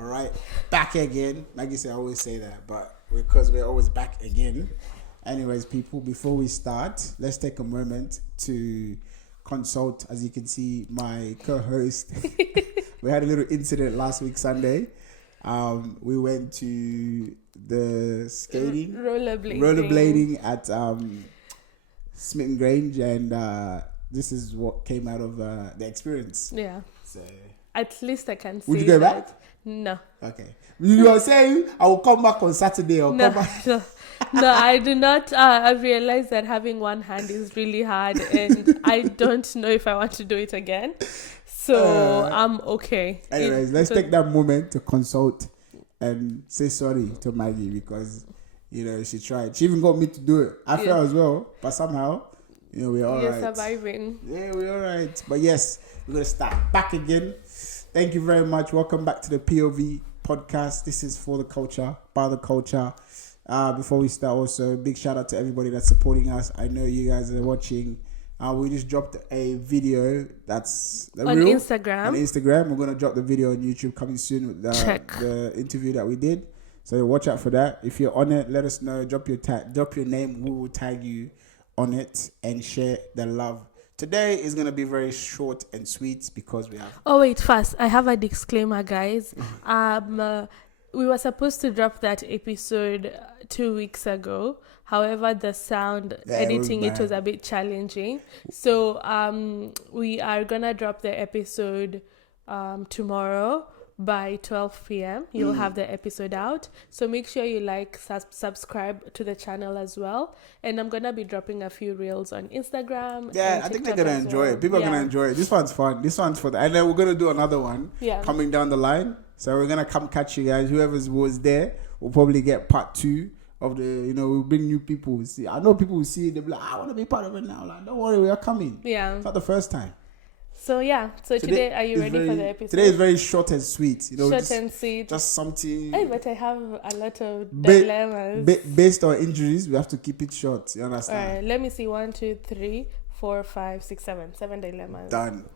All right, back again. Like you said, I always say that, but because we're always back again. Anyways, people, before we start, let's take a moment to consult. As you can see, my co-host. We had a little incident last week Sunday. We went to the skating, rollerblading at Smitten Grange, and this is what came out of the experience. Yeah. So, at least I can say. Would you go back? No. Okay. You are saying I will come back on Saturday or come back? No, I do not. I realize that having one hand is really hard, and I don't know if I want to do it again. So I'm okay. Anyways, let's take that moment to consult and say sorry to Maggie because, she tried. She even got me to do it. I fell as well, but somehow, we're all right. You're surviving. Yeah, we're all right. But yes, we're going to start back again. Thank you very much. Welcome back to the P.O.V. podcast. This is for the culture, by the culture. Before we start, also, big shout out to everybody that's supporting us. I know you guys are watching. We just dropped a video that's on Instagram. On Instagram. We're going to drop the video on YouTube coming soon with the interview that we did. So watch out for that. If you're on it, let us know. Drop your name. We will tag you on it and share the love. Today is going to be very short and sweet because we have... Oh, wait, first. I have a disclaimer, guys. We were supposed to drop that episode 2 weeks ago. However, the sound editing it was a bit challenging. So we are going to drop the episode tomorrow by 12 p.m. You'll have the episode out. So make sure you subscribe to the channel as well. And I'm going to be dropping a few reels on Instagram. Yeah, I think they're going to enjoy it. People are going to enjoy it. This one's fun. This one's for that. And then we're going to do another one coming down the line. So we're going to come catch you guys. Whoever was there will probably get part 2 of the, we'll bring new people. See, I know people will see it. They'll be like, I want to be part of it now. Like, don't worry, we are coming. Yeah. It's not the first time. So today are you ready for the episode? Today is very short and sweet. Short and sweet. Just something. Hey, but I have a lot of dilemmas. Based on injuries, we have to keep it short. You understand? All right, let me see. 1, 2, 3, 4, 5, 6, 7. 7 dilemmas. Done.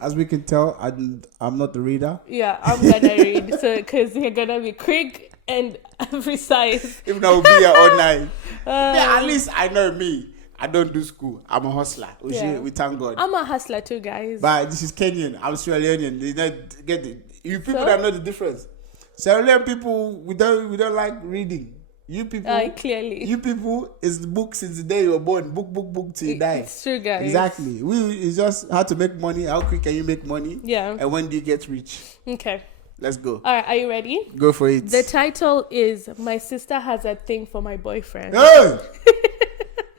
As we can tell, I'm not the reader. Yeah, I'm gonna read. So because you're gonna be quick and precise. If not, we'll be here all night. At least I know me. I don't do school. I'm a hustler. We thank God. I'm a hustler too, guys. But this is Kenyan. I'm Sierra Leonean. You don't get it. You people that know the difference. Sierra Leone people, we don't like reading. You people, clearly. You people is the book since the day you were born. Book till you die. It's true, guys. Exactly. It's just how to make money. How quick can you make money? Yeah. And when do you get rich? Okay. Let's go. All right, are you ready? Go for it. The title is "My Sister Has a Thing for My Boyfriend." Hey!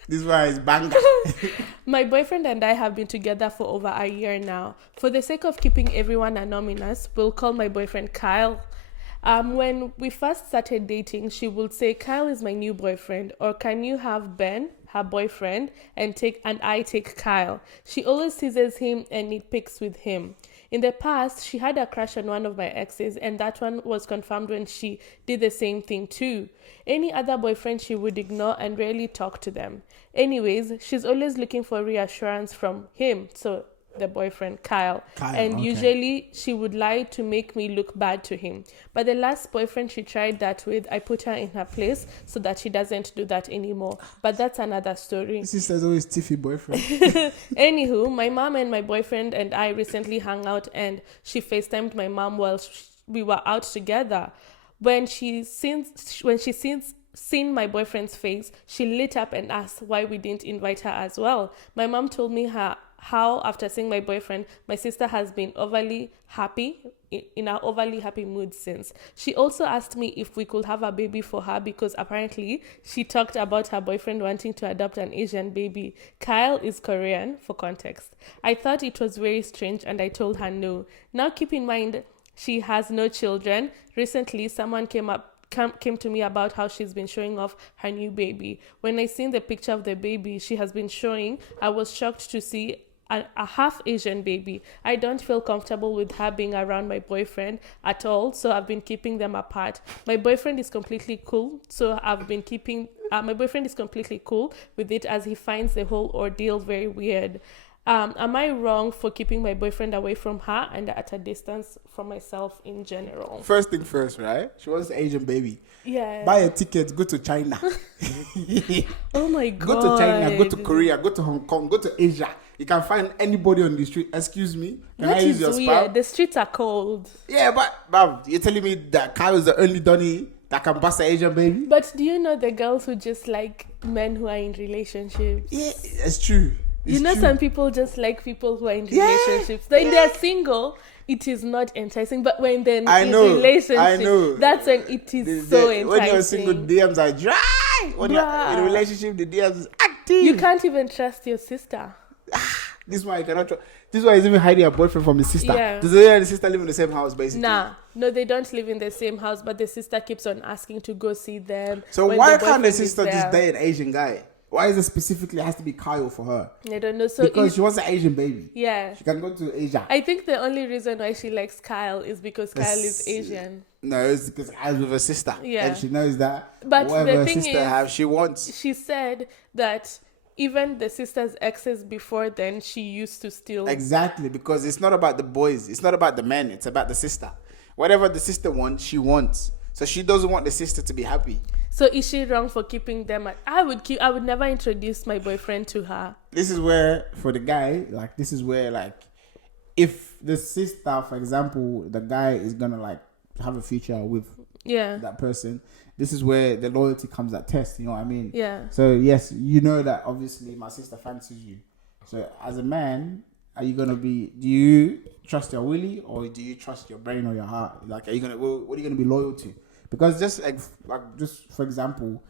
This one is banger. My boyfriend and I have been together for over a year now. For the sake of keeping everyone anonymous, we'll call my boyfriend Kyle. When we first started dating, she would say, "Kyle is my new boyfriend," or "Can you have Ben, her boyfriend, and I take Kyle?" She always teases him and nitpicks with him. In the past, she had a crush on one of my exes, and that one was confirmed when she did the same thing too. Any other boyfriend she would ignore and rarely talk to them. Anyways, she's always looking for reassurance from him, so the boyfriend, Kyle. And usually she would lie to make me look bad to him. But the last boyfriend she tried that with, I put her in her place so that she doesn't do that anymore. But that's another story. Sister's always tiffy boyfriend. Anywho, my mom and my boyfriend and I recently hung out, and she FaceTimed my mom while we were out together. When she seen my boyfriend's face, she lit up and asked why we didn't invite her as well. My mom told me how after seeing my boyfriend, my sister has been in an overly happy mood since. She also asked me if we could have a baby for her because apparently she talked about her boyfriend wanting to adopt an Asian baby. Kyle is Korean, for context. I thought it was very strange and I told her no. Now keep in mind, she has no children. Recently, someone came to me about how she's been showing off her new baby. When I seen the picture of the baby she has been showing, I was shocked to see a half Asian baby. I don't feel comfortable with her being around my boyfriend at all, so I've been keeping them apart. My boyfriend is completely cool, so I've been keeping. My boyfriend is completely cool with it as he finds the whole ordeal very weird. Am I wrong for keeping my boyfriend away from her and at a distance from myself in general? First thing first, right? She wants the Asian baby. Yeah. Buy a ticket, go to China. Oh my God. Go to China, go to Korea, go to Hong Kong, go to Asia. You can find anybody on the street. Excuse me, can That I use is your weird. spam? The streets are cold. Yeah, but you're telling me that Kyle is the only Donny that can bust an Asian baby? But do you know the girls who just like men who are in relationships? Yeah, it's true. You know, true. some people just like people who are in Yeah, relationships. When they're single, it is not enticing. But when they're in relationship, I know. that's when it is so enticing. When you're single, DMs are dry. When you're in a relationship, the DMs is active. You can't even trust your sister. This is why you cannot trust. This is why he's even hiding a boyfriend from his sister. Yeah. Does the sister live in the same house, basically? Nah, no, they don't live in the same house, but the sister keeps on asking to go see them. So when why the can't the boyfriend is sister there. just date an Asian guy? Why is it specifically has to be Kyle for her? I don't know. So Because she wants an Asian baby. yeah, She can go to Asia. I think the only reason why she likes Kyle is because Kyle is Asian. No, it's because Kyle's with her sister. Yeah. And she knows that But whatever the her thing sister is- have, she wants. She said that even the sister's exes before then, she used to still. Exactly, because it's not about the boys. It's not about the men. It's about the sister. Whatever the sister wants, she wants. So she doesn't want the sister to be happy. So is she wrong for keeping them? I would never introduce my boyfriend to her. This is where, for the guy, like, this is where, like, if the sister, for example, the guy is going to, like, have a future with Yeah. that person, this is where the loyalty comes at test, you know what I mean? Yeah. So, yes, you know that, obviously, my sister fancies you. So, as a man, are you going to be, do you trust your willy or do you trust your brain or your heart? Like, are you going to, what are you going to be loyal to? Because just, like, just for example,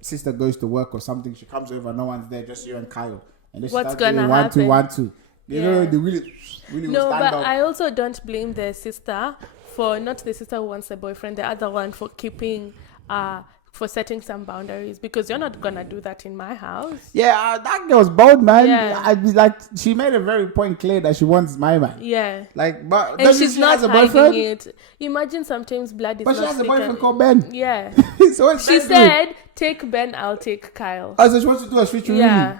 sister goes to work or something, she comes over, no one's there, just you and Kyle. And then she What's starts doing gonna 1, 2, happen? 1, 2. You know, they really will No, stand but up. I also don't blame the sister for, not the sister who wants a boyfriend, the other one for keeping, for setting some boundaries, because you're not gonna do that in my house. Yeah, that girl's bold, man. Yeah. I like, she made a very point clear that she wants my man. Yeah. Like, but And doesn't she's she not has a hiding boyfriend? it. Imagine sometimes blood is But she not has a thicker. boyfriend called Ben. Yeah. So what's She Ben doing? said, take Ben, I'll take Kyle. Oh, so she wants to do a switch Yeah.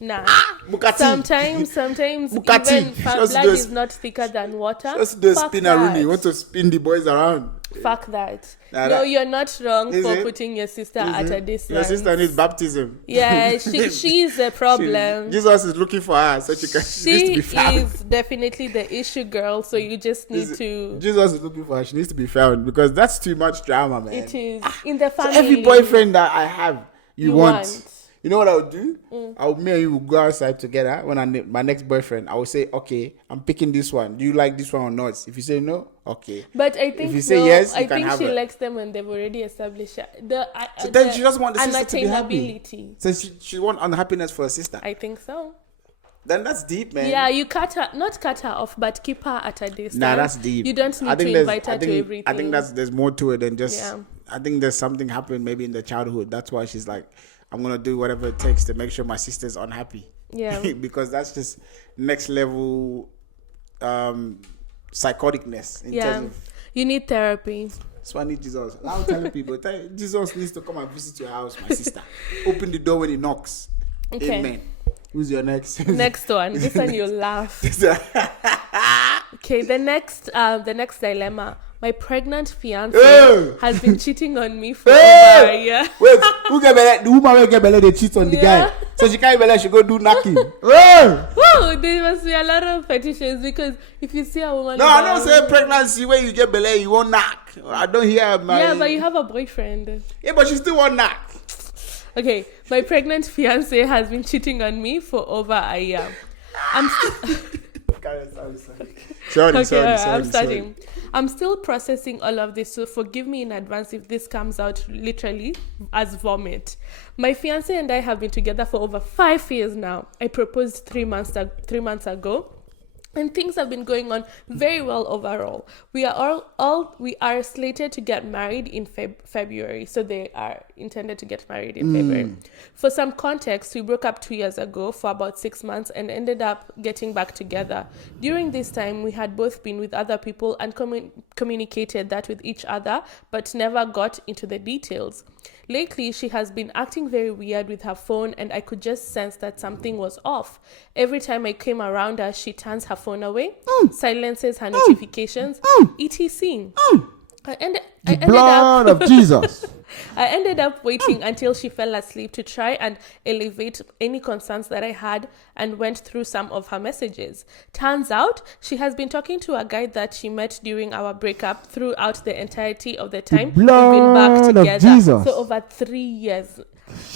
Nah. Bukati. Sometimes Bukati. even She wants to blood do a is not thicker than water. Let's do a Fuck spin that. Rooney. You want to spin the boys around. Fuck that. Nah, No, that- you're not wrong Is for it? putting your sister at a distance. Your sister needs baptism. Yeah, she's the problem. Jesus is looking for her, so she needs to She be found. is definitely the issue girl, so you just need to. Jesus is looking for her. She needs to be found because that's too much drama, man. It is in the So family. every boyfriend that I have, you want. want. You know what I would do? Me and you will go outside together. When my next boyfriend, I will say, okay, I'm picking this one. Do you like this one or not? If you say no, okay. But I think If you say yes, you I can think have she it. likes them when they've already established So then she doesn't want the sister to be happy. unattainability. So she want unhappiness for her sister. I think so. Then that's deep, man. Yeah, you not cut her off, but keep her at a distance. Nah, that's deep. You don't I need think to there's- invite her I think, to everything. I think there's more to it than just. Yeah. I think there's something happened maybe in the childhood. That's why she's like, I'm gonna do whatever it takes to make sure my sister's unhappy. Yeah. Because that's just next level psychoticness. In Yeah, terms of, you need therapy. so I need Jesus. I'm telling people, Jesus needs to come and visit your house, my sister. Open the door when he knocks. Okay. Amen. Who's your next? Next one. This one you'll laugh. Okay, the next dilemma. My pregnant fiance Hey! has been cheating on me for Hey! over a year. Wait, who get belly? The woman will get belly, they cheat on the Yeah. guy. So she can't belly, she go do knocking. Hey! Whoa, there must be a lot of fetishes, because if you see a woman, No, I don't say pregnancy when you get belly, you won't knock. I don't hear my. yeah, but you have a boyfriend. Yeah, but she still won't knock. Okay, my pregnant fiance has been cheating on me for over a year. I'm starting. I'm still processing all of this, so forgive me in advance if this comes out literally as vomit. My fiance and I have been together for over 5 years now. I proposed 3 months ago. And things have been going on very well overall. We are slated to get married in February. So they are intended to get married in February. For some context, we broke up 2 years ago for about 6 months and ended up getting back together. During this time, we had both been with other people and communicated that with each other, but never got into the details. Lately, she has been acting very weird with her phone, and I could just sense that something was off. Every time I came around her, she turns her phone away, silences her notifications, etc. I Blood of Jesus. I ended up waiting until she fell asleep to try and elevate any concerns that I had and went through some of her messages. Turns out, she has been talking to a guy that she met during our breakup throughout the entirety of the time we've been back together. So over 3 years.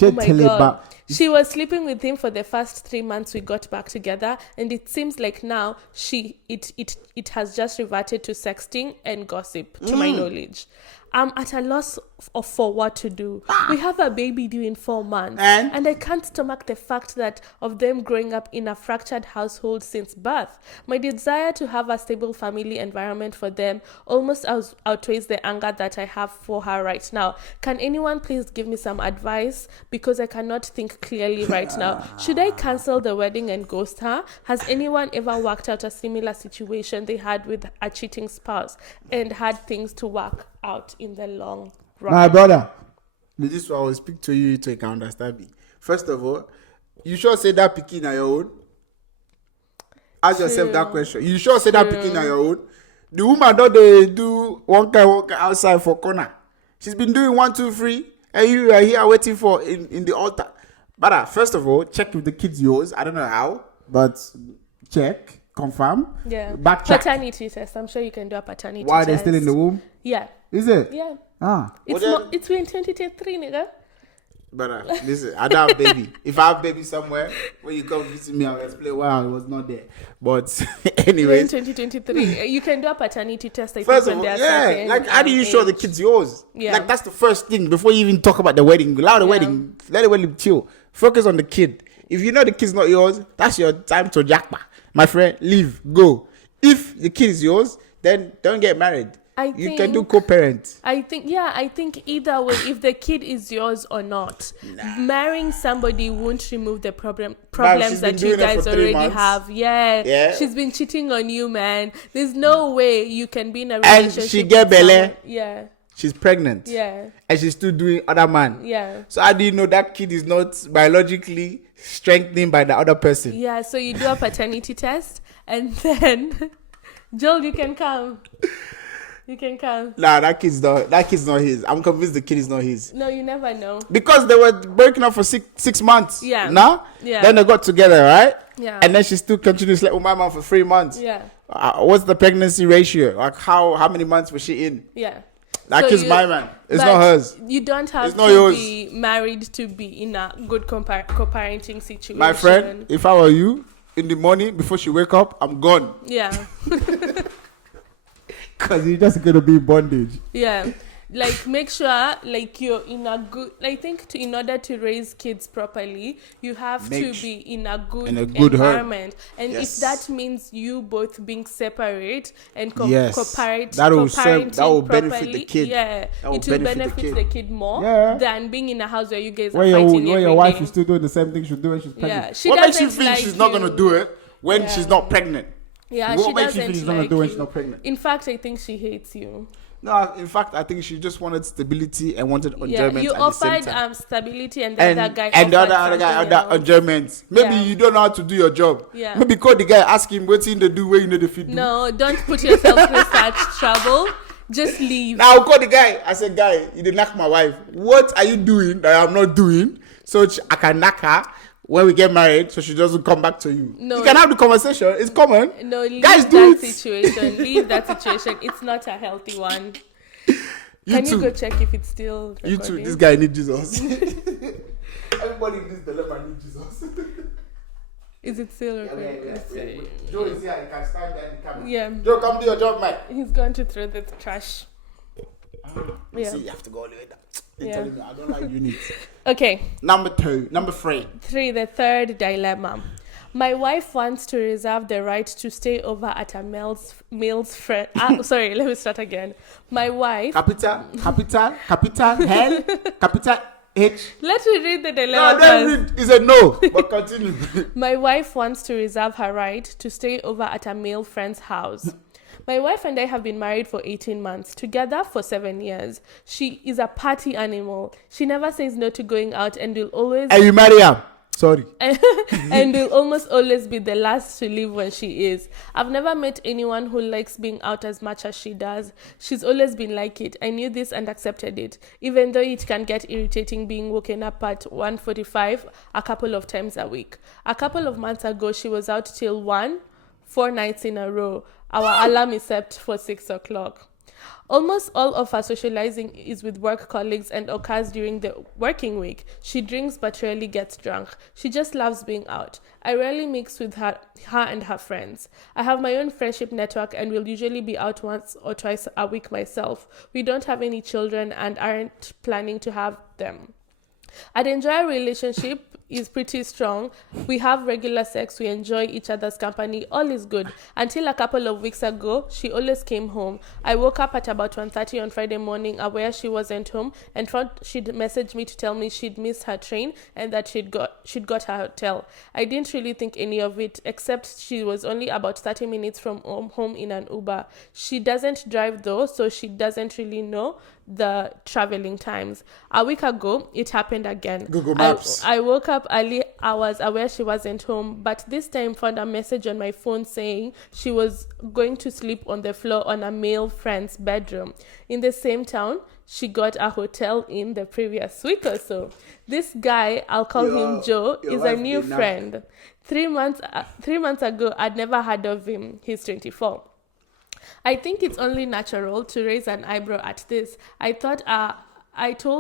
Oh my God. She was sleeping with him for the first 3 months we got back together, and it seems like now it has just reverted to sexting and gossip, to my knowledge. I'm at a loss for what to do. We have a baby due in 4 months, and I can't stomach the fact that of them growing up in a fractured household since birth. My desire to have a stable family environment for them almost outweighs the anger that I have for her right now. Can anyone please give me some advice? Because I cannot think clearly right now. Should I cancel the wedding and ghost her? Has anyone ever worked out a similar situation they had with a cheating spouse and had things to work out in the long run? My brother, this is why I will speak to you so you can understand me. First of all, you sure say that picking on your own? Ask yourself that question. You sure say that picking on your own? The woman don't they do one kind outside for corner. She's been doing 1, 2, 3, and you are here waiting for in the altar. But first of all, check if the kid's yours. I don't know how, but check, confirm. Yeah. Backtrack. Paternity test. I'm sure you can do a paternity test. Why they're still in the womb? Yeah. Is it? Yeah. It's been 2023, nigga. But listen, I don't have baby. If I have baby somewhere, when you come visit me, I'll explain why I was not there. But anyway, in 2023, you can do a paternity test. First of all, like how do you show the kid's yours? Yeah. Like that's the first thing before you even talk about the wedding. Allow the wedding, let the wedding chill. Focus on the kid. If you know the kid's not yours, that's your time to jackpot. My friend, leave, go. If the kid is yours, then don't get married. You can do co-parent. I think either way, if the kid is yours or not, marrying somebody won't remove the problems that you guys already have. Yeah. She's been cheating on you, man. There's no way you can be in a relationship. And she get belly. Yeah. She's pregnant. Yeah. And she's still doing other man. Yeah. So how do you know that kid is not biologically strengthened by the other person? Yeah, so you do a paternity test and then Joel, you can come. You can come. Nah, that kid's not his. I'm convinced the kid is not his. No, you never know. Because they were breaking up for six months. Yeah. Nah? Yeah. Then they got together, right? Yeah. And then she still continues to sleep with my mom for 3 months. Yeah. What's the pregnancy ratio? Like how many months was she in? Yeah. That kid's my man. It's not hers. You don't have to yours. be married to be in a good co-parenting situation. My friend, if I were you, in the morning before she wake up, I'm gone. Yeah. Because you're just going to be in bondage. Yeah. Like, make sure, like, you're in a good... I think in order to raise kids properly, you have to be in a good environment. And if that means you both being separate and co-parenting that will benefit properly, the kid. Yeah, it will benefit the kid more than being in a house where you guys are fighting every day. Where your wife is still doing the same thing she's doing when she's pregnant. Yeah, what makes you think she's not going to do it when she's not pregnant? Yeah, what makes you think she's not going to do it when she's not pregnant? In fact, I think she hates you. No, in fact, I think she just wanted stability and wanted enjoyment. You offered stability, and the other guy and the other guy enjoyment. Maybe you don't know how to do your job. Yeah. Maybe call the guy, ask him what's in the do where you know the feed. No, don't put yourself through such trouble. Just leave. Now I'll call the guy. I said, guy, you did knock my wife. What are you doing that I'm not doing? So I can knock her when we get married, so she doesn't come back to you. No, you can have the conversation. It's common. No, leave guys that situation. Leave that situation. It's not a healthy one. Can you go check if it's still recording? You too. This guy needs Jesus. Everybody in this dilemma needs Jesus. Is it still recording? Yeah. Joe is here. He can stand there in the camera. Yeah. Joe, come do your job, mate. He's going to throw the trash. See, you have to go all the way down. They're telling me I don't like units. Okay. Number 3. The third dilemma. My wife wants to reserve the right to stay over at a male's friend. Sorry, let me start again. My wife. Capital, hell, capital H. Let me read the No, dilemma. don't read. It's a no. But continue. My wife wants to reserve her right to stay over at a male friend's house. My wife and I have been married for 18 months, together for 7 years. She is a party animal. She never says no to going out and will always... And you marry her. Sorry. and will almost always be the last to leave when she is. I've never met anyone who likes being out as much as she does. She's always been like it. I knew this and accepted it, even though it can get irritating being woken up at 1:45 a couple of times a week. A couple of months ago, she was out till 1, 4 nights in a row. Our alarm is set for 6 o'clock. Almost all of her socializing is with work colleagues and occurs during the working week. She drinks but rarely gets drunk. She just loves being out. I rarely mix with her and her friends. I have my own friendship network and will usually be out once or twice a week myself. We don't have any children and aren't planning to have them. I'd enjoy our relationship is pretty strong. We have regular sex. We enjoy each other's company. All is good. Until a couple of weeks ago, she always came home. I woke up at about 1:30 on Friday morning, aware she wasn't home, and thought she'd message me to tell me she'd missed her train and that she'd got her hotel. I didn't really think any of it, except she was only about 30 minutes from home in an Uber. She doesn't drive though, so she doesn't really know the traveling times. A week ago, it happened again. Google Maps. I woke up early hours aware she wasn't home, but this time found a message on my phone saying she was going to sleep on the floor on a male friend's bedroom in the same town she got a hotel in the previous week or so. This guy, I'll call him Joe, is a new friend. 3 months ago, I'd never heard of him. He's 24. I think it's only natural to raise an eyebrow at this. I told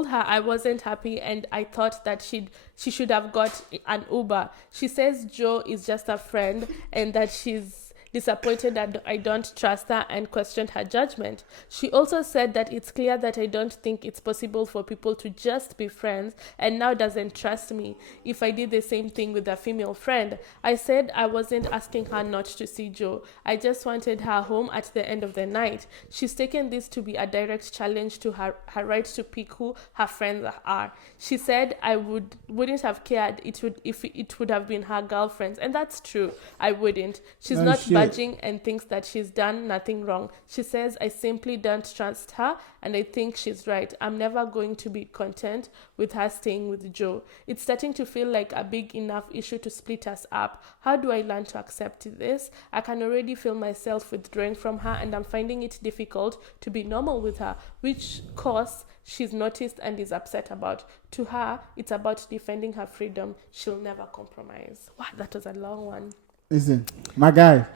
her I wasn't happy and I thought that she should have got an Uber. She says Joe is just a friend and that she's disappointed that I don't trust her and questioned her judgment. She also said that it's clear that I don't think it's possible for people to just be friends and now doesn't trust me if I did the same thing with a female friend. I said I wasn't asking her not to see Joe. I just wanted her home at the end of the night. She's taken this to be a direct challenge to her right to pick who her friends are. She said I wouldn't have cared if it would have been her girlfriends, and that's true. I wouldn't. She's not budging and thinks that she's done nothing wrong. She says I simply don't trust her, and I think she's right. I'm never going to be content with her staying with Joe. It's starting to feel like a big enough issue to split us up. How do I learn to accept this? I can already feel myself withdrawing from her, and I'm finding it difficult to be normal with her, which course she's noticed and is upset about. To her, it's about defending her freedom. She'll never compromise. Wow, that was a long one. Listen, my guy.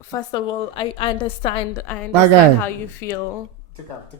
First of all, I understand how you feel. Take up.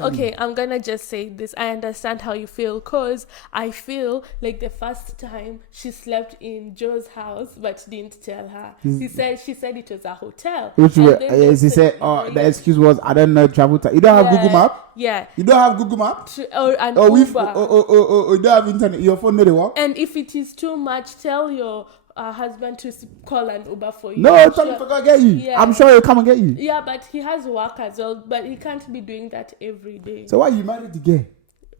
Okay, I'm gonna just say this. I understand how you feel because I feel like the first time she slept in Joe's house but didn't tell her. She said it was a hotel. Which she said, the excuse was, I don't know travel time. You don't have Google Map? Yeah. You don't have Google Map? Or an Uber. You don't have internet. Your phone no dey work? And if it is too much, tell your husband to call an Uber for you. No, tell him to go get you. Yeah. I'm sure he'll come and get you. Yeah, but he has work as well, but he can't be doing that every day. So why you married the girl?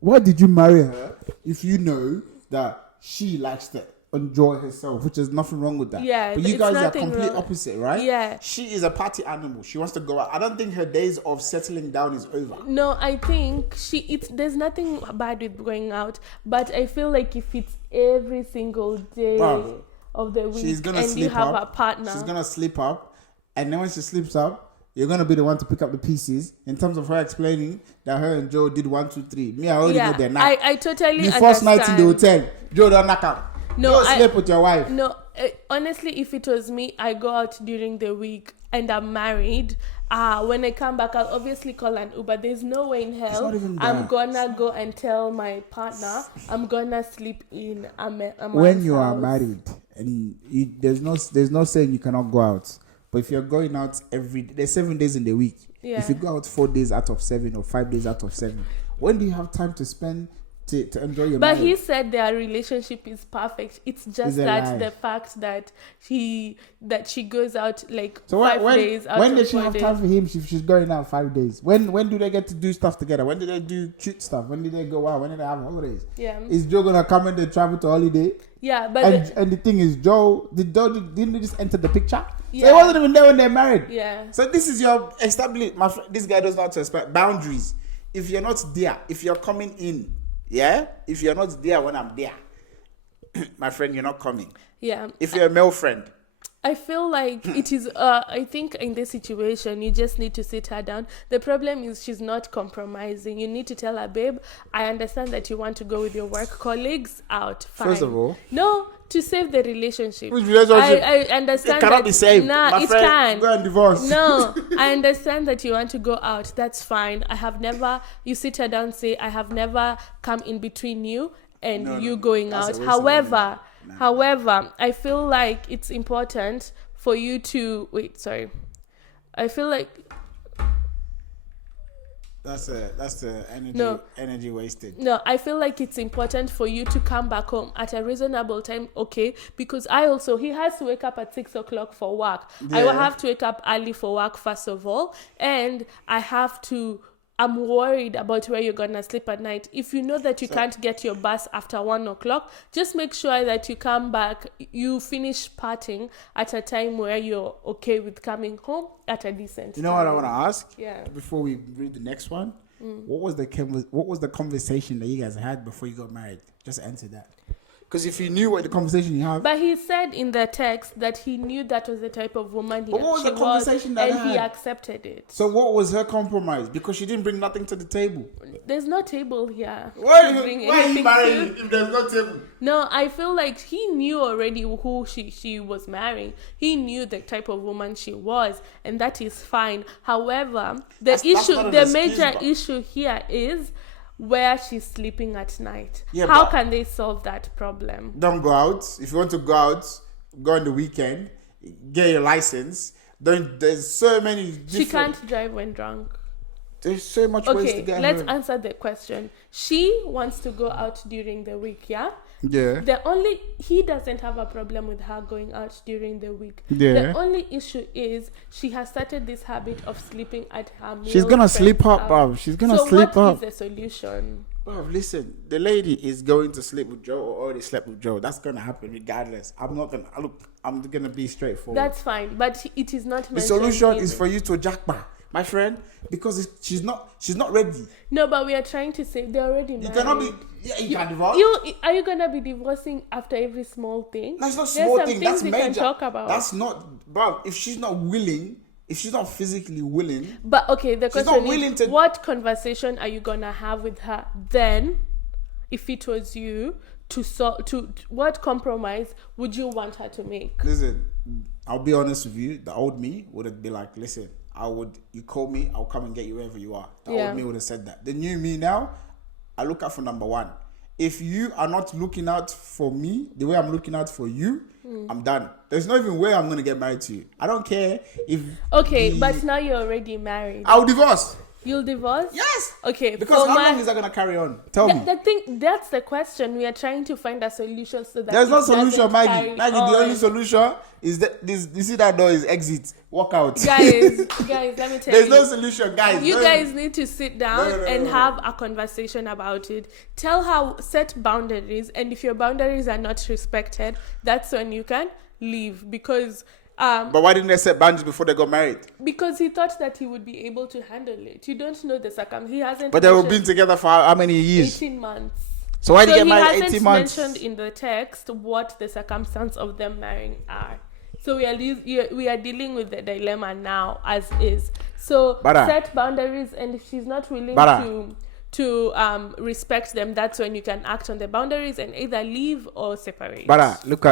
Why did you marry her if you know that she likes to enjoy herself, which is nothing wrong with that? Yeah, but you guys are complete opposite, right? Yeah. She is a party animal. She wants to go out. I don't think her days of settling down is over. No, I think there's nothing bad with going out, but I feel like if it's every single day of the week and you have a partner, she's gonna sleep up, and then when she sleeps up, you're gonna be the one to pick up the pieces in terms of her explaining that her and Joe did 1, 2, 3. Me, I already know their night. I totally the understand. First night in the hotel, Joe don't knock out. No, Joe sleep with your wife. No, honestly, if it was me, I go out during the week and I'm married. When I come back, I'll obviously call an Uber. There's no way in hell I'm gonna go and tell my partner I'm gonna sleep in a man's when you house. are married and there's no saying you cannot go out. But if you're going out there's 7 days in the week. Yeah. If you go out 4 days out of 7 or 5 days out of 7, when do you have time to spend to enjoy your But marriage. he said their relationship is perfect. It's just It's a that lie. the fact that she goes out like So 5 when days out when of does she 4 have days. time for him if she's going out 5 days? When do they get to do stuff together? When do they do cute stuff? When do they go out? When do they have holidays? Yeah. Is Joe gonna come and they travel to holiday? Yeah, but And the thing is, didn't he just enter the picture? So Yeah. he wasn't even there when they're married. yeah. So this is your established. My friend, this guy does not respect boundaries. If you're not there, if you're coming in, yeah. If you're not there when I'm there, my friend, you're not coming. Yeah. If you're a male friend, I feel like it is, I think in this situation, you just need to sit her down. The problem is she's not compromising. You need to tell her, babe, I understand that you want to go with your work colleagues out. Fine. First of all, no, to save the relationship. which relationship? I understand It cannot that, be saved. Nah, My it friend, can. go and divorce. No, I understand that you want to go out. That's fine. I have never, you sit her down, say, I have never come in between you and No, you no, going that's a out. waste of However, money. however, I feel like it's important for you to, I feel like, That's the energy No. energy wasted. no, I feel like it's important for you to come back home at a reasonable time, okay? Because he has to wake up at 6 o'clock for work. I will Yeah. have to wake up early for work, first of all. And I'm worried about where you're going to sleep at night. If you know that you can't get your bus after 1 o'clock, just make sure that you come back, you finish partying at a time where you're okay with coming home at a decent You know time. what I want to ask? Yeah. Before we read the next one, what was the conversation that you guys had before you got married? Just answer that. Because if you knew what the conversation you have, But he said in the text that he knew that was the type of woman But what was she the conversation that and they he had? accepted it. so what was her compromise? Because she didn't bring nothing to the table. There's no table here. Why to are bring you anything marrying to. if there's no table? No, I feel like he knew already who she was marrying. He knew the type of woman she was, and that is fine. However, That's not an the excuse, major but- issue here is where she's sleeping at night. Yeah, How but- can they solve that problem? Don't go out. If you want to go out, go on the weekend. Get your license. There's so many different... She can't drive when drunk. There's so much ways to Okay, get let's home. answer the question. She wants to go out during the week, yeah? Yeah. He doesn't have a problem with her going out during the week. Yeah. The only issue is she has started this habit of sleeping at her male She's gonna friend's sleep up, house. bruv. She's gonna so sleep what up. is the solution? Bro, listen, the lady is going to sleep with Joe or already slept with Joe. That's gonna happen regardless. I'm gonna be straightforward. That's fine, but it is not the mentioned solution in is it. for you to jackpot, my friend, because she's not ready. No, but we are trying to say they're already You married. cannot be. Yeah, you can divorce. Are you gonna be divorcing after every small thing? That's not There's small some thing. things That's we major. can talk about. That's not, bro. If she's not willing, if she's not physically willing, But okay, the She's not question willing is, to- what conversation are you gonna have with her then, if it was you, what compromise would you want her to make? listen. I'll be honest with you. The old me would have been like, listen, you call me, I'll come and get you wherever you are. The Yeah. old me would have said that. The new me now, I look out for number one. If you are not looking out for me the way I'm looking out for you, I'm done. There's not even way I'm gonna get married to you. I don't care if. Okay, but now you're already married. I'll divorce. You'll divorce? Yes. Okay, Because for how my- long is that gonna carry on? Tell me. That's the question. We are trying to find a solution so that There's no it doesn't solution, Maggie. carry Maggie, the on. only solution is that this. You see that door is exit. Walk out. guys, let me tell There's you. no solution, guys. You No- guys need to sit down No. and have a conversation about it. Tell her, set boundaries, and if your boundaries are not respected, that's when you can leave. Because But why didn't they set boundaries before they got married? he thought that he would be able to handle it. You don't know the circumstances. He hasn't. But they were mentioned being together for how many years? 18 months. So why did So they get he married hasn't 18 months? mentioned in the text what the circumstance of them marrying are. So we are dealing with the dilemma now as is. So Bara. set boundaries, and if she's not willing Bara. to respect them, that's when you can act on the boundaries and either leave or separate. But look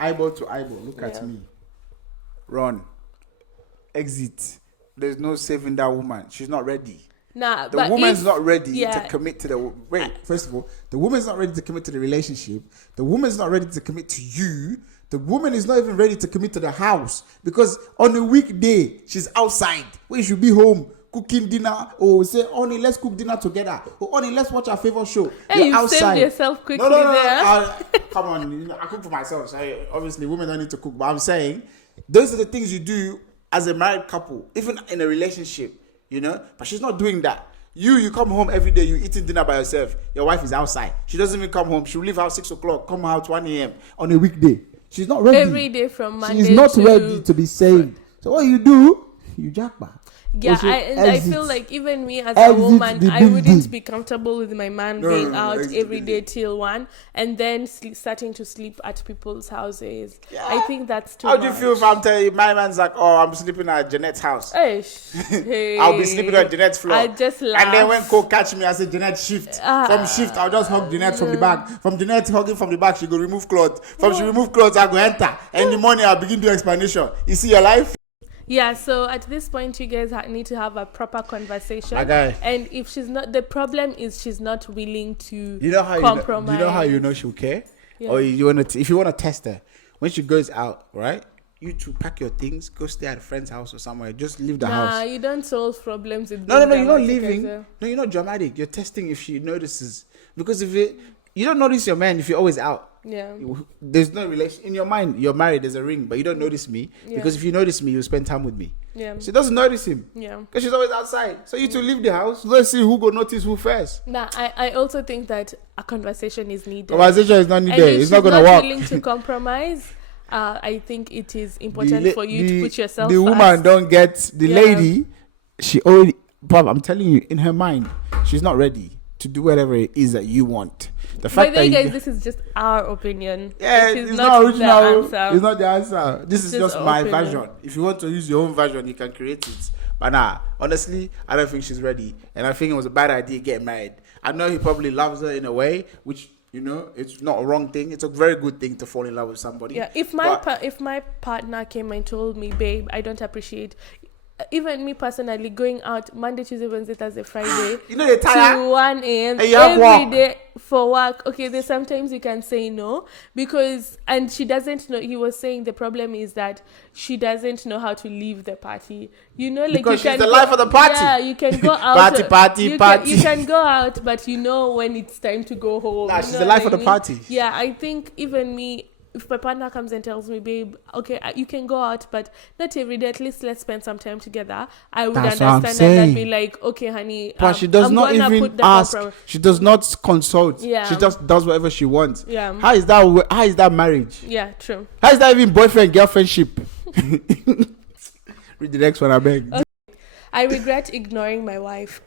eyeball to eyeball. Look Yeah. at me. Run. Exit. There's no saving that woman. She's not ready. Nah, The but woman's if- not ready yeah. to commit to the... Wait, first of all, the woman's not ready to commit to the relationship. The woman's not ready to commit to you. The woman is not even ready to commit to the house. Because on a weekday, she's outside. When you should be home, cooking dinner, or say, honey, let's cook dinner together. Or honey, let's watch our favorite show. Hey, You're you saved yourself quickly there. Come on, I cook for myself. So obviously, women don't need to cook. But I'm saying, those are the things you do as a married couple, even in a relationship, But she's not doing that. You come home every day, you eating dinner by yourself. Your wife is outside. She doesn't even come home. She'll leave out 6 o'clock, come out 1 a.m. on a weekday. She's not ready. Every day from Monday She's not ready to be saved. So what you do, you jackpot. Yeah, I feel like even me as a woman, I wouldn't be comfortable with my man being out every day till 1 and then starting to sleep at people's houses. Yeah. I think that's too much. How do you feel if I'm telling you, my man's like, oh, I'm sleeping at Jeanette's house? Hey. I'll be sleeping on Jeanette's floor. I just laugh. And then when Cole catch me, I say, Jeanette, shift. From shift, I'll just hug Jeanette from the back. From Jeanette hugging from the back, she go remove clothes. From she remove clothes, I go enter. And in the morning, I'll begin to do explanation. You see your life? Yeah, so at this point, you guys need to have a proper conversation. Okay. And if she's not, the problem is she's not willing to compromise. You know how you know she'll care? Yeah. Or if you want to test her, when she goes out, right? You two pack your things, go stay at a friend's house or somewhere. Just leave the house. Nah, you don't solve problems with No, you're not leaving. No, you're not dramatic. You're testing if she notices. Because if you don't notice your man if you're always out. Yeah. There's no relation. In your mind, you're married, there's a ring, but you don't notice me. Yeah. Because if you notice me, you'll spend time with me. Yeah. She doesn't notice him. Yeah. Because she's always outside. So you two leave the house. Let's see who go notice who first. Nah, I also think that a conversation is needed. Conversation is not needed. And if it's not going to work. If she's not willing to compromise, I think it is important for you to put yourself The first. woman don't get the lady. She already, Bob, I'm telling you, in her mind, she's not ready to do whatever it is that you want. The fact that guys, this is just our opinion. Yeah, it's not original. It's not the answer. This is just my version. If you want to use your own version, you can create it. But honestly, I don't think she's ready. And I think it was a bad idea getting married. I know he probably loves her in a way, which, it's not a wrong thing. It's a very good thing to fall in love with somebody. Yeah, if my partner came and told me, babe, I don't appreciate, even me personally, going out Monday, Tuesday, Wednesday, Thursday, Friday to 1 a.m. every day for work. Okay, there's sometimes you can say no and she doesn't know. He was saying the problem is that she doesn't know how to leave the party. Because she's the life of the party. Yeah, you can go out. party. You can go out, but when it's time to go home. Nah, she's the life of the party. Yeah, I think even me, if my partner comes and tells me, babe, okay, you can go out, but not every day, at least let's spend some time together, I would understand and be like, okay, honey. But she does not even ask. She does not consult. Yeah. She just does whatever she wants. Yeah. How is that marriage? Yeah, true. How is that even boyfriend-girlfriendship? Read the next one, I beg. Okay. I regret ignoring my wife.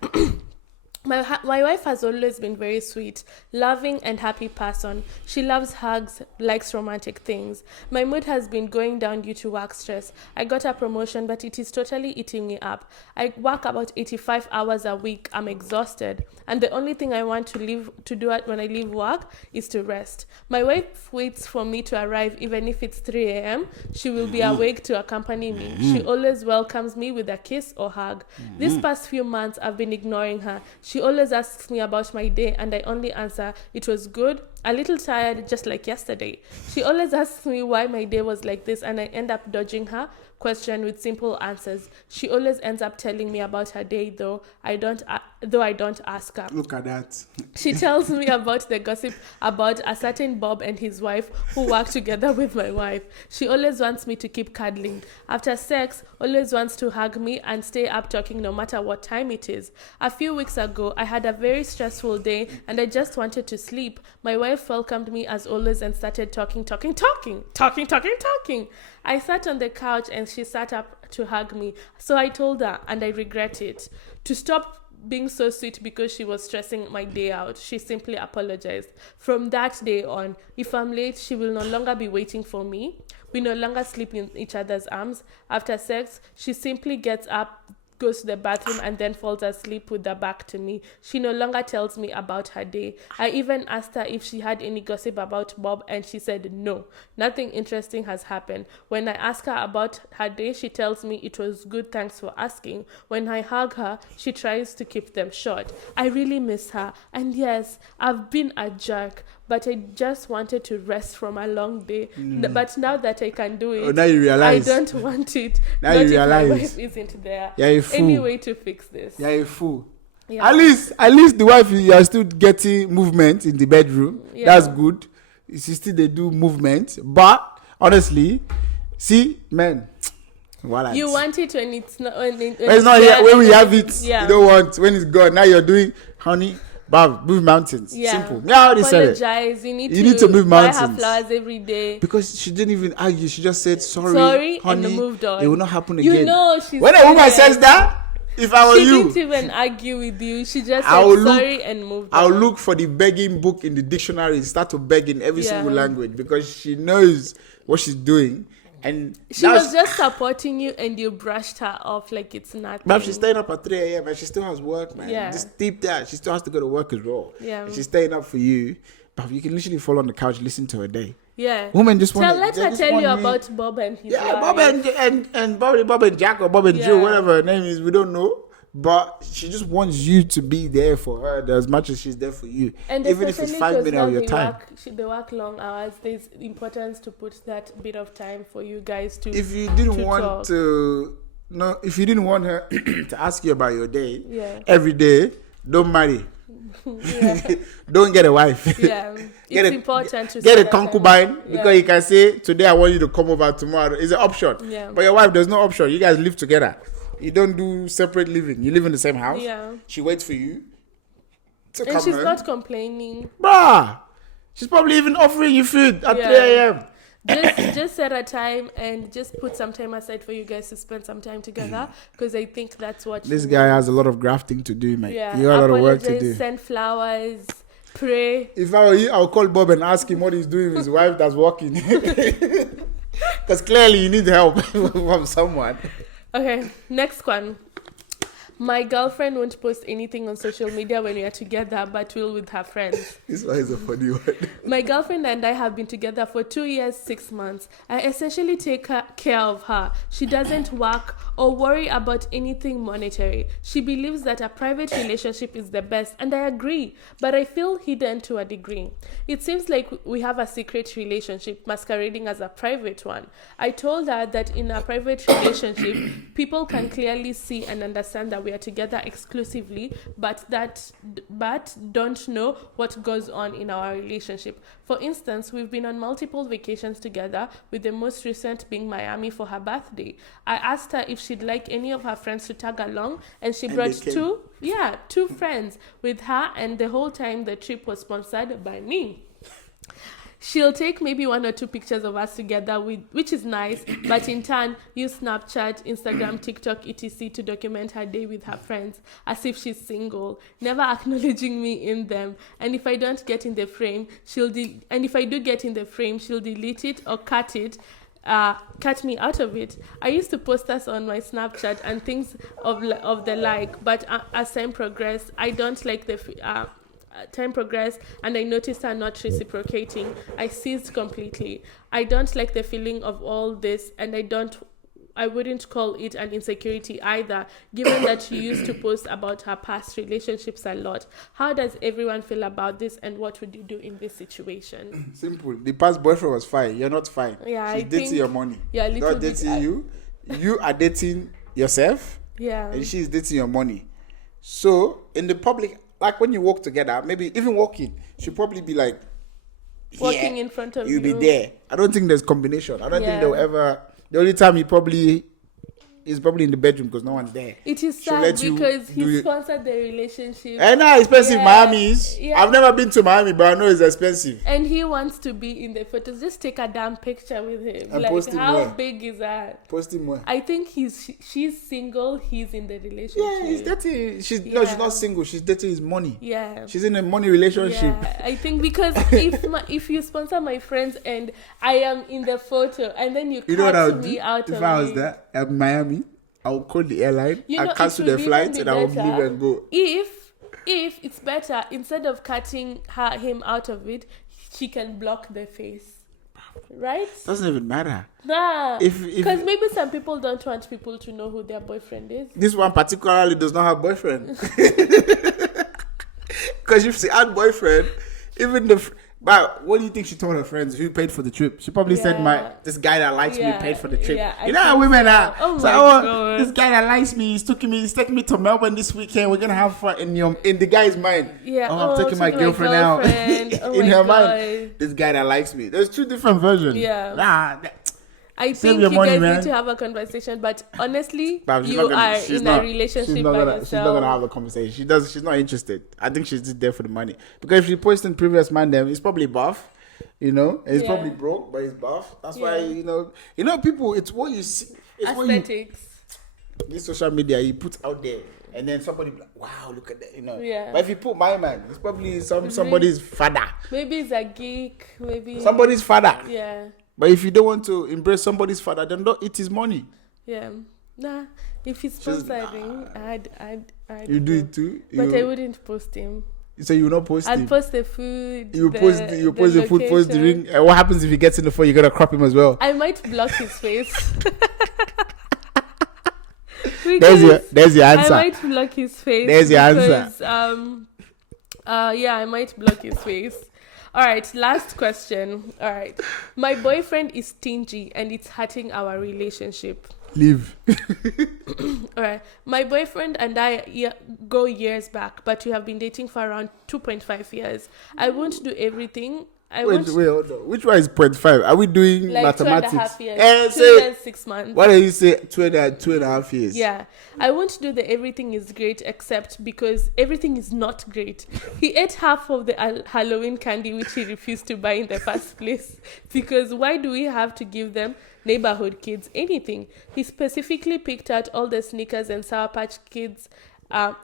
My wife has always been very sweet, loving and happy person. She loves hugs, likes romantic things. My mood has been going down due to work stress. I got a promotion, but it is totally eating me up. I work about 85 hours a week. I'm exhausted. And the only thing I want to do when I leave work is to rest. My wife waits for me to arrive, even if it's 3 a.m. She will be awake to accompany me. She always welcomes me with a kiss or hug. These past few months, I've been ignoring her. She always asks me about my day and I only answer, it was good, a little tired, just like yesterday. She always asks me why my day was like this and I end up dodging her question with simple answers. She always ends up telling me about her day, though I don't ask her. Look at that. She tells me about the gossip about a certain Bob and his wife who work together with my wife. She always wants me to keep cuddling. After sex, always wants to hug me and stay up talking no matter what time it is. A few weeks ago, I had a very stressful day and I just wanted to sleep. My wife welcomed me as always and started talking. I sat on the couch and she sat up to hug me. So I told her, and I regret it, to stop being so sweet because she was stressing my day out. She simply apologized. From that day on, if I'm late, she will no longer be waiting for me. We no longer sleep in each other's arms. After sex, she simply gets up, goes to the bathroom and then falls asleep with her back to me. She no longer tells me about her day. I even asked her if she had any gossip about Bob and she said no. Nothing interesting has happened. When I ask her about her day, she tells me it was good, thanks for asking. When I hug her, she tries to keep them short. I really miss her. And yes, I've been a jerk, but I just wanted to rest from a long day. But now that I can do it, now you realize. I don't want it. Now Not you if realize. my wife isn't there. You're a fool. Any way to fix this? You're a fool. Yeah. At least the wife, you are still getting movement in the bedroom. Yeah. That's good. She still they do movement. But honestly, see, man, you want it when it's not when it's not here. When we have it, yeah. you don't want when it's gone. Now you're doing, honey, Bob, move mountains. Yeah. Simple. Yeah, I already said it. Apologize. You need to move mountains. Buy her flowers every day. Because she didn't even argue. She just said sorry, honey, and moved on. It will not happen You again. know, she's when a woman says that, if I were she you, didn't even argue with you. She just said sorry and moved on. I'll look for the begging book in the dictionary and start to beg in every single language because she knows what she's doing. And she was just supporting you and you brushed her off like it's nothing. But she's staying up at 3 a.m. and she still has work, man. Yeah. Just deep down, she still has to go to work as well. Yeah. And she's staying up for you. But you can literally fall on the couch, listen to her day. Yeah. Women just want let her tell you about Bob and his wife. Bob and Bob and Jack or Bob and Joe, whatever her name is, we don't know. But she just wants you to be there for her as much as she's there for you. And even if it's 5 minutes of your time. They work long hours. There's importance to put that bit of time for you guys to. If you didn't want talk. to, no, if you didn't want her to ask you about your day every day, don't marry. Don't get a wife. Yeah, it's important to get a concubine because you can say today I want you to come over tomorrow. It's an option. Yeah. But your wife, there's no option. You guys live together. You don't do separate living. You live in the same house. Yeah. She waits for you to come and she's home. not complaining. Bruh, she's probably even offering you food at 3 a.m. Just set a time and just put some time aside for you guys to spend some time together because I think that's what this guy has a lot of grafting to do, mate. Yeah, you got a lot of work to do. Send flowers, pray. If I were you, I'll call Bob and ask him what he's doing with his wife that's working. Because clearly you need help from someone. Okay, next one. My girlfriend won't post anything on social media when we are together, but will with her friends. This one is a funny one. My girlfriend and I have been together for 2 years, 6 months. I essentially take care of her. She doesn't work or worry about anything monetary. She believes that a private relationship is the best, and I agree, but I feel hidden to a degree. It seems like we have a secret relationship masquerading as a private one. I told her that in a private relationship, people can clearly see and understand that we are together exclusively, but don't know what goes on in our relationship. For instance, we've been on multiple vacations together, with the most recent being Miami for her birthday. I asked her if she'd like any of her friends to tag along, and she brought two friends with her, and the whole time the trip was sponsored by me. She'll take maybe 1 or 2 pictures of us together, which is nice, but in turn, use Snapchat, Instagram, TikTok, etc. to document her day with her friends, as if she's single, never acknowledging me in them. And if I don't get in the frame, she'll delete it or cut me out of it. I used to post us on my Snapchat and things of the like, but as time progressed, I don't like the time progressed and I noticed her not reciprocating. I ceased completely. I don't like the feeling of all this, and I wouldn't call it an insecurity either, given that she used to post about her past relationships a lot. How does everyone feel about this, and what would you do in this situation? Simple. The past boyfriend was fine. You're not fine. Yeah, She's dating your money. Yeah, not dating you. You are dating yourself. Yeah. And she's dating your money. So in the public, like when you walk together, maybe even walking, she'll probably be like walking in front of you. You'll be there. I don't think there's combination. I don't think they'll ever. The only time is probably in the bedroom because no one's there. It is sad because he sponsored the relationship. And how expensive Miami is. Yeah. I've never been to Miami, but I know it's expensive. And he wants to be in the photos. Just take a damn picture with him. And like, post him how where? big is that? Post him where? I think she's single. He's in the relationship. Yeah, he's dating. No, she's not single. She's dating his money. Yeah. She's in a money relationship. Yeah, I think because if you sponsor my friends and I am in the photo and then you cut me out of it. If I was there at Miami, I will call the airline and cancel the flight and I will leave and go. If it's better, instead of cutting him out of it, she can block the face. Right? Doesn't even matter. Nah. Because maybe some people don't want people to know who their boyfriend is. This one particularly does not have boyfriend. Because if she had boyfriend, even But what do you think she told her friends who paid for the trip? She probably said, this guy that likes me paid for the trip. You know how women are. Oh my God. This guy that likes me, he's taking me to Melbourne this weekend. We're gonna have fun in the guy's mind. Yeah. I'm taking my girlfriend out. In her mind, this guy that likes me. There's two different versions. Yeah. I think you guys need to have a conversation, but honestly, you are in a relationship by yourself. She's not gonna have the conversation. She's not interested. I think she's just there for the money. Because if she posted previous man, then it's probably buff, It's probably broke, but it's buff. That's why people. It's what you see. It's aesthetics. This social media you put out there, and then somebody be like, wow, look at that, Yeah. But if you put my man, it's probably somebody's father. Maybe it's a geek. Maybe somebody's father. Yeah. But if you don't want to embrace somebody's father, then don't eat his money. Yeah. Nah. If he's sponsoring, I'd you do it too? But I wouldn't post him. So you will not post him? I'd post the food. You post the food, post the ring. And what happens if he gets in the phone? You're going to crop him as well. I might block his face. There's your answer. I might block his face. There's your answer. I might block his face. All right, last question. All right. My boyfriend is stingy and it's hurting our relationship. Leave. All right. My boyfriend and I go years back, but we have been dating for around 2.5 years. I won't do everything. Wait, hold on. Which one is 0.5? Are we doing like mathematics? 2.5 years. 2 years, 6 months. Why do you say 2.5 years? Yeah. I won't do the everything is great except because everything is not great. He ate half of the Halloween candy which he refused to buy in the first place. Because why do we have to give them neighborhood kids anything? He specifically picked out all the Snickers and Sour Patch Kids. I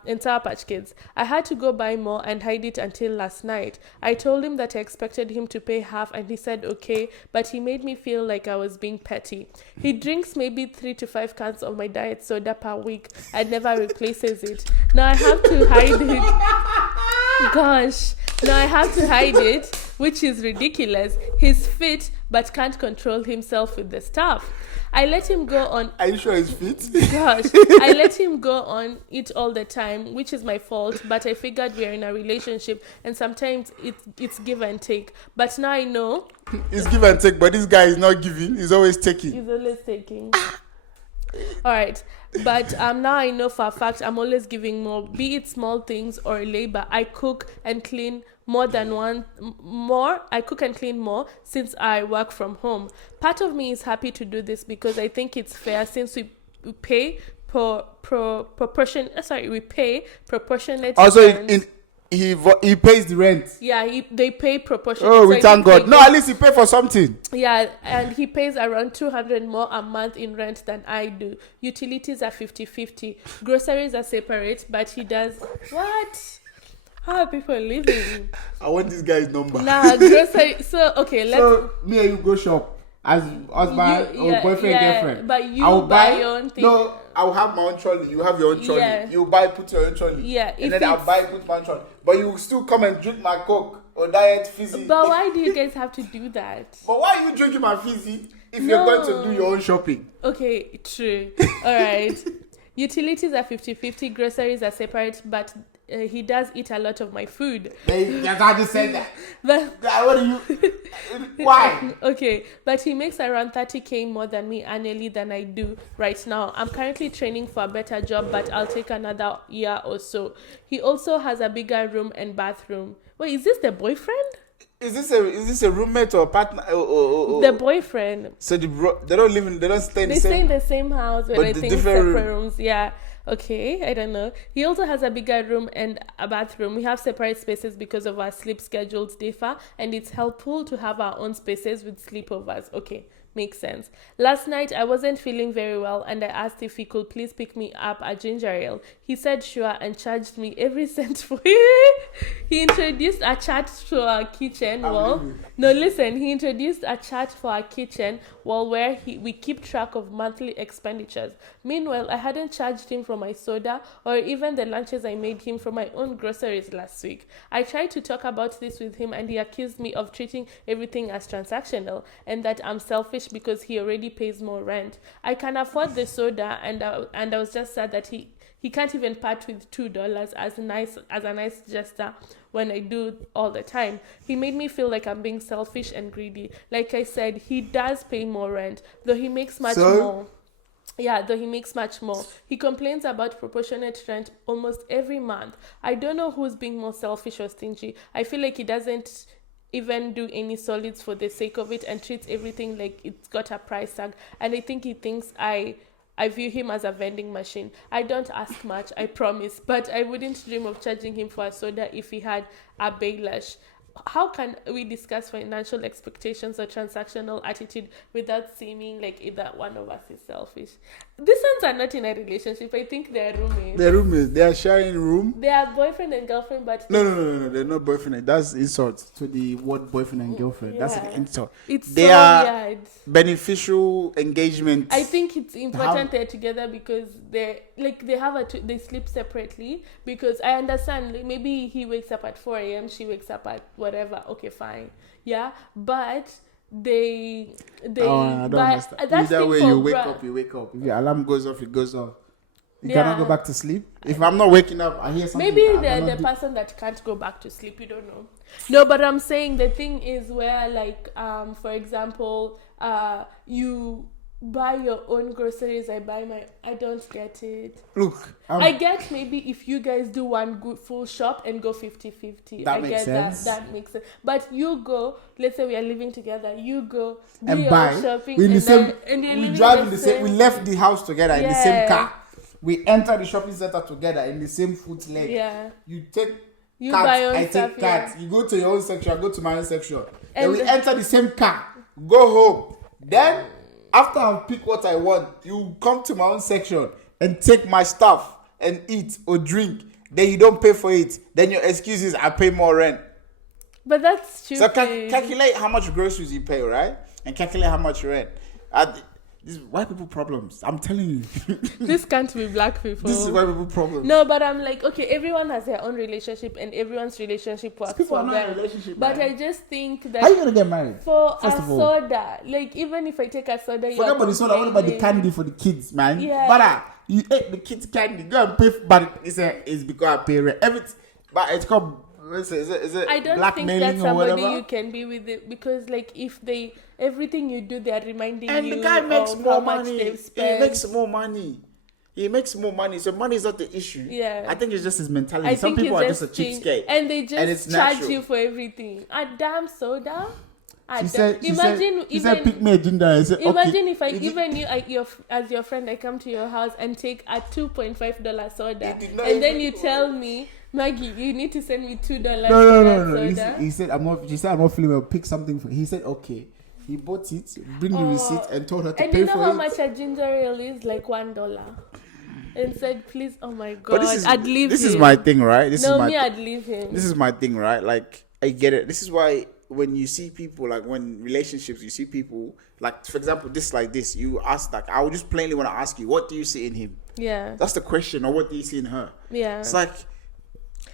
had to go buy more and hide it until last night. I told him that I expected him to pay half and he said okay, but he made me feel like I was being petty. He drinks maybe 3 to 5 cans of my diet soda per week and never replaces it. Now I have to hide it. Gosh. Now I have to hide it, which is ridiculous. He's fit but can't control himself with the stuff. I let him go on. Are you sure he's fit? Gosh, I let him go on it all the time, which is my fault. But I figured we are in a relationship, and sometimes it's give and take. But now I know it's give and take. But this guy is not giving; he's always taking. He's always taking. All right, but now I know for a fact I'm always giving more, be it small things or labor. I cook and clean I cook and clean more since I work from home. Part of me is happy to do this because I think it's fair since we pay proportionate. Also, he pays the rent. Yeah, they pay proportionate. Oh, we thank God. No, at least he pay for something. Yeah, and he pays around 200 more a month in rent than I do. Utilities are 50-50. Groceries are separate, but he does what? How are people living? I want this guy's number. Nah, grocery. So, okay, let's... So, me and you go shop as husband or boyfriend, girlfriend. But you buy your own thing. No, I'll have my own trolley. You have your own trolley. Yeah. You buy, put your own trolley. Yeah. And then I'll buy, put my own trolley. But you still come and drink my Coke or Diet Fizzy. But why do you guys have to do that? But why are you drinking my Fizzy if you're going to do your own shopping? Okay, true. All right. Utilities are 50-50. Groceries are separate, but... he does eat a lot of my food. I just said that. But what do you? Why? Okay, but he makes around 30K more than me annually than I do right now. I'm currently training for a better job, but I'll take another year or so. He also has a bigger room and bathroom. Wait, is this the boyfriend? Is this a roommate or a partner? The boyfriend. So they don't stay in the same. They stay in the same house, but I think separate rooms. Yeah. Okay, I don't know. He also has a bigger room and a bathroom. We have separate spaces because of our sleep schedules differ, and it's helpful to have our own spaces with sleepovers. Okay, makes sense. Last night, I wasn't feeling very well, and I asked if he could please pick me up at ginger ale. He said sure and charged me every cent for it. He introduced a chart to our kitchen wall. No, listen. He introduced a chart for our kitchen wall where we keep track of monthly expenditures. Meanwhile, I hadn't charged him for my soda or even the lunches I made him from my own groceries last week. I tried to talk about this with him, and he accused me of treating everything as transactional and that I'm selfish because he already pays more rent. I can afford the soda, and I was just sad that he he can't even part with $2 as a nice gesture when I do all the time. He made me feel like I'm being selfish and greedy. Like I said, he does pay more rent, though he makes much more. Yeah, though he makes much more. He complains about proportionate rent almost every month. I don't know who's being more selfish or stingy. I feel like he doesn't even do any solids for the sake of it and treats everything like it's got a price tag. And I think he thinks I view him as a vending machine. I don't ask much, I promise, but I wouldn't dream of charging him for a soda if he had a Baylash. How can we discuss financial expectations or transactional attitude without seeming like either one of us is selfish? These ones are not in a relationship. I think they're roommates. They're roommates. They are sharing room. They are boyfriend and girlfriend, but No. They're not boyfriend. That's insult to the word boyfriend and girlfriend. Yeah. That's an insult. They are weird. Beneficial engagement. I think it's important they're together because they they sleep separately. Because I understand maybe he wakes up at 4 a.m. she wakes up at whatever. Okay, fine. Yeah, but they I don't understand. Either way, you wake up. If your alarm goes off, it goes off. You cannot go back to sleep. If I'm not waking up, I hear something. Maybe they're the person that can't go back to sleep. You don't know. No, but I'm saying the thing is where, like, for example, you buy your own groceries. I don't get it. Look, I get maybe if you guys do one good full shop and go 50-50. That makes sense. That makes sense. But you go, let's say we are living together. You go do and your buy. own shopping. We drive in the same. We left the house together in the same car. We enter the shopping center together in the same foot leg. Yeah. You take you cats, buy your own I stuff, take cats. You go to your own section, I go to my own section. And then we enter the same car, go home. Then, after I pick what I want, you come to my own section and take my stuff and eat or drink. Then you don't pay for it. Then your excuse is I pay more rent. But that's stupid. So calculate how much groceries you pay, right? And calculate how much rent. This is white people problems. I'm telling you. This can't be black people. This is white people problems. No, but I'm like, okay, everyone has their own relationship and everyone's relationship works People for are not in a them. relationship. But man. I just think that How are you gonna get married? for First a of all. soda, like even if I take a soda, Forget about the soda. What about the candy for the kids, man? Yeah. But you ate the kids' candy. Go and pay. But it's because I pay rent. But it's called. Is it I don't think blackmailing that's or somebody whatever? you can be with it because, like, if everything you do, they are reminding And you the guy makes of more how much money. they've He spent. makes more money. He makes more money. So money is not the issue. Yeah. I think it's just his mentality. I Some think people it's are just a cheapskate. and they And just it's charge natural. you for everything. A damn soda. She said, Imagine pick me a ginger. I said, Imagine okay. if even you, as your friend, I come to your house and take a $2.5 soda, and then you tell me, Maggie, you need to send me $2 for that soda. He said, I'm not. She said, I'm not feeling well. Pick something for. He said, okay. He bought it, bring the receipt, and told her to and pay you know for how it. much a ginger ale is? Like $1. And said, please, oh my God, But I'd leave him. This is my thing, right? I'd leave him. This is my thing, right? Like, I get it. This is why when you see people, like when relationships, you see people, like, for example, this, you ask, like, I would just plainly want to ask you, what do you see in him? Yeah. That's the question, or what do you see in her? Yeah. It's like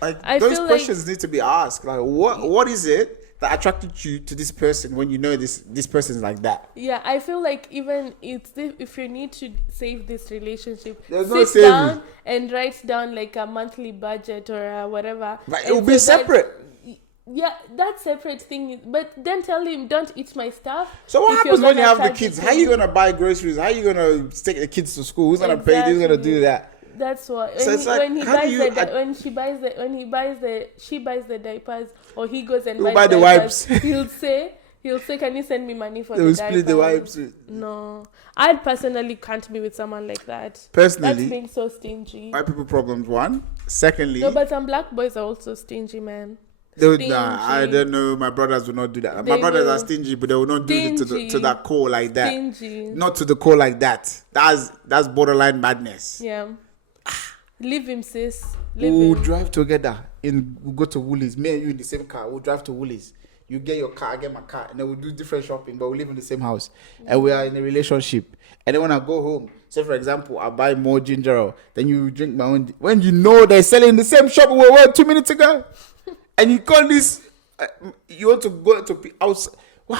I those feel questions need to be asked. Like, what is it that attracted you to this person when you know this person is like that? Yeah, I feel like even if you need to save this relationship, There's down and write down like a monthly budget or whatever. But it will be separate. Yeah, that separate thing. But then tell him, don't eat my stuff. So what happens when you have the kids? How are you going to buy groceries? How are you going to take the kids to school? Who's going to pay? Who's going to do that? That's what. So when she buys the diapers, or he goes and buy buys the wipes. He'll say, can you send me money for they the will diapers? split the wipes. No, I personally can't be with someone like that. Personally, that's being so stingy. White people problems. One. Secondly, no, but some black boys are also stingy, man. I don't know. My brothers will not do that. My brothers are stingy, but they will not do it to that core like that. Stingy. Not to the core like that. That's borderline madness. Yeah. Leave him, sis. We'll drive together. We'll go to Woolies. Me and you in the same car. We'll drive to Woolies. You get your car, I get my car, and then we'll do different shopping, but we live in the same house, and we are in a relationship. And then when I go home, say for example, I buy more ginger ale, then you drink my own. When you know they're selling in the same shop we were 2 minutes ago, and you call this, you want to go to house. What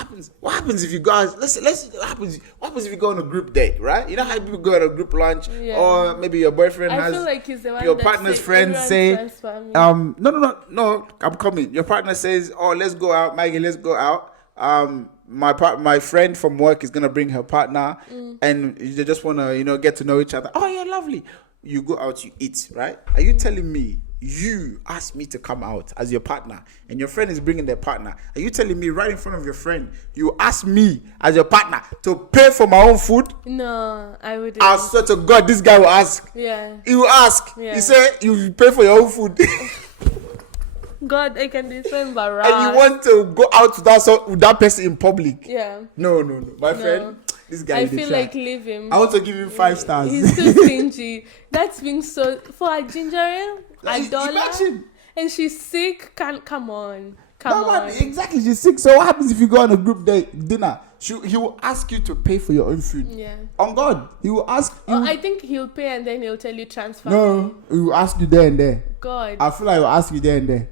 happens if you guys what happens if you go on a group date, right? You know how people go on a group lunch, or maybe your boyfriend I has feel like he's the one your that partner's friends say, no, I'm coming. Your partner says, oh, let's go out, Maggie, let's go out. My friend from work is gonna bring her partner, and they just wanna get to know each other. Oh yeah, lovely. You go out, you eat, right? Are you telling me you asked me to come out as your partner, and your friend is bringing their partner? Are you telling me right in front of your friend you asked me as your partner to pay for my own food? No, I wouldn't. I swear to God, this guy will ask. Yeah. He will ask. Yeah. He said you pay for your own food. God, I can remember. And you want to go out with that person in public? Yeah. No. My friend, this guy. I feel like leave him. I want to give him 5 stars. He's too stingy. That's being so for a ginger ale, $1. Imagine. And she's sick. Come on. Exactly, she's sick. So what happens if you go on a group dinner? He will ask you to pay for your own food. Yeah. On God, he will ask. I think he'll pay and then he'll tell you transfer. No, he will ask you there and there. God. I feel like he'll ask you there and there.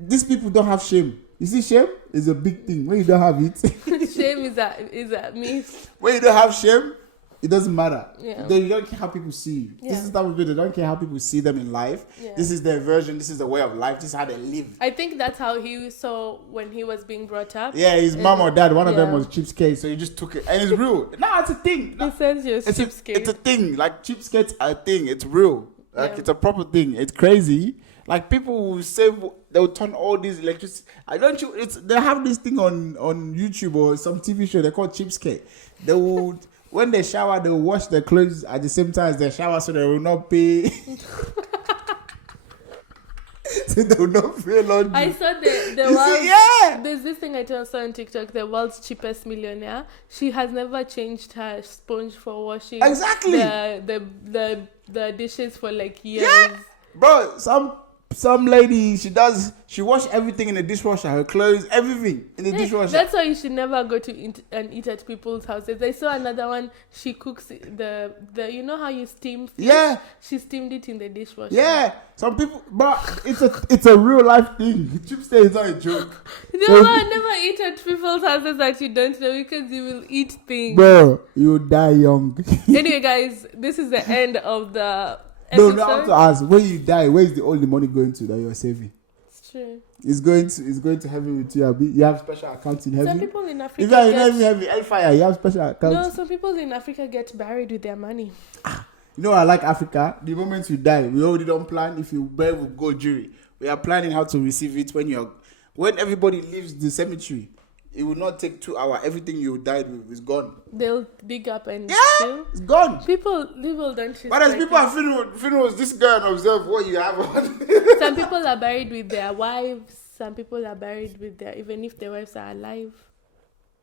These people don't have shame. You see, shame is a big thing. When you don't have it, shame is a myth. When you don't have shame, it doesn't matter. Yeah. You don't care how people see you. Yeah. This is the type of people, they don't care how people see them in life. Yeah. This is their version. This is the way of life. This is how they live. I think that's how he saw when he was being brought up. Yeah, his mom or dad, one of them was cheapskate, so he just took it. And it's real. No, it's a thing. He says you're cheapskate. It's a thing. Like, cheapskates are a thing. It's real. Like, it's a proper thing. It's crazy. Like, people will say they'll turn all these electricity. They have this thing on YouTube or some TV show. They call cheapskate. They would. When they shower, they will wash their clothes at the same time as they shower, so they will not pay. So they will not pay laundry. I saw there's this thing I saw on TikTok, the world's cheapest millionaire. She has never changed her sponge for washing. Exactly. The dishes for like years. Yeah. Bro, some lady, she wash everything in the dishwasher, her clothes, everything in the dishwasher. That's why you should never go to eat at people's houses. I saw another one, she cooks the you know how you steam fish? Yeah. She steamed it in the dishwasher. Yeah. Some people, but it's a real life thing. Chip stay is not a joke. Never eat at people's houses that you don't know, because you will eat things. Bro, you will die young. Anyway, guys, this is the end of the episode. No, I have to ask, when you die, where is the only money going to that you're saving? It's true. It's going to heaven with you. You have special accounts in heaven. Some people in Africa if you're not even heaven, hellfire, you have special accounts. No, some people in Africa get buried with their money. You know, I like Africa. The moment you die, we already don't plan if you bury with gold jewelry. We are planning how to receive it when everybody leaves the cemetery. It will not take 2 hours. Everything you died with is gone. They'll dig up and it's gone. People don't. But as people are funerals, this guy and observe what you have on. Some people are buried with their wives. Some people are buried with even if their wives are alive.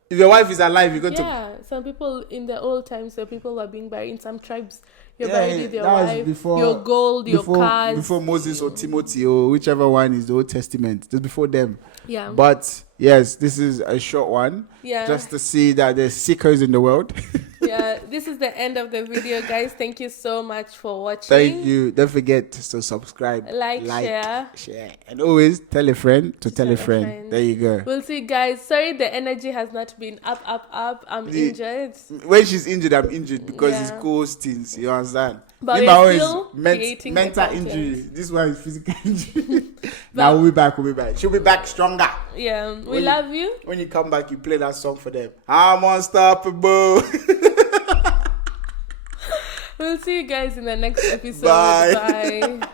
If your wife is alive, you're going to. Some people in the old times, so people were being buried in some tribes. You're buried with your wife, your gold, your cars. Before Moses or Timothy or whichever one is the Old Testament. Just before them. Yeah. But yes, this is a short one. Yeah. Just to see that there's sickos in the world. Yeah, this is the end of the video, guys. Thank you so much for watching. Thank you. Don't forget to subscribe, like, share, and always tell a friend to tell a friend. There you go. We'll see, guys. Sorry, the energy has not been up. I'm injured. When she's injured, I'm injured because it's cold things. You understand? But we're still mental injury. This one is physical injury. Now we'll be back. She'll be back stronger. Yeah, we love you. When you come back, you play that song for them. I'm unstoppable. We'll see you guys in the next episode. Bye. Bye.